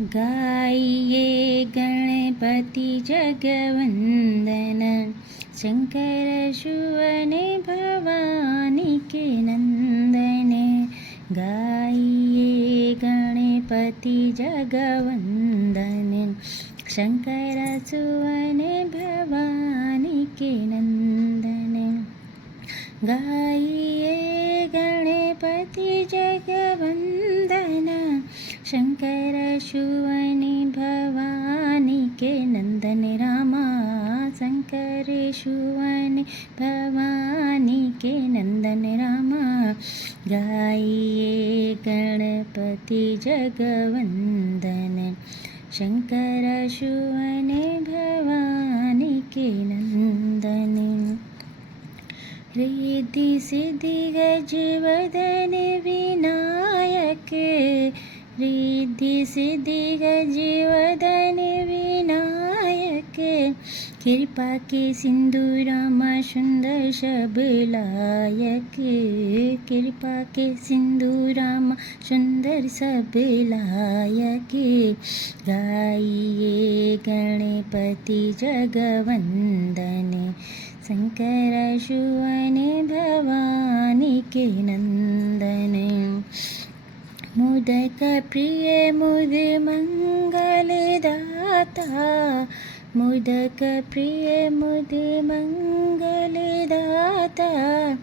गाइए गणपति जगवंदन, शंकर शुवन भवानी के नंदन। गाइए गणपति जगवंदन, शंकर सुवन भवानी के नंदन। गाइए गणपति जगवंदन, शंकर शुवन भवानी के नंदन। रामा शंकर शुवन भवानी के नंदन रामा। गाइए गणपति जगवंदन, शंकर शुवन भवानी के नंदन। रिद्धि सिद्धि गजवदन विनायक, रिद्धि सिद्धि गजवदन विनायक। कृपा के सिंधु रामा सुंदर सब लायक, कृपा के सिंधु रामा सुंदर सब लायक। गाइए गणपति जगवंदन, शंकर शुवन भवानी के नंदन। मुदक प्रिय मुद मंगल दाता, मुदक प्रिय मुद मंगल दाता।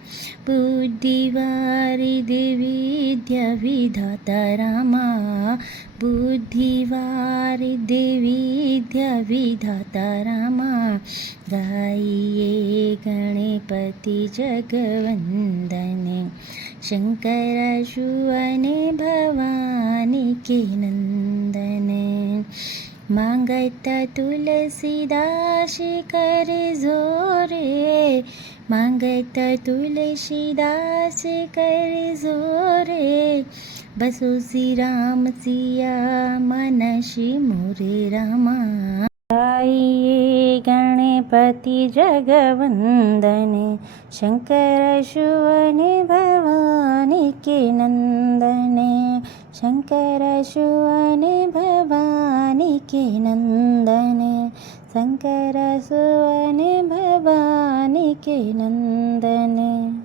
बुद्धिवारिधि विद्या विधाता रामा, बुद्धिवारिधि विद्या विधाता रामा। गाइए गणपति जगवंदन, शंकर शुवन भवानी के नंदन। मांगत तुलसीदास कर जोरे, मांगत तुलसीदास कर जोरे। बसो श्री राम सिया मनसि मोरे रामा। गाइए गणपति जगवंदन, शंकर शुवन भवानी के नंदन। शंकर शुवन भवानी के नंदन, शंकर शुवन भवानी के नंदन।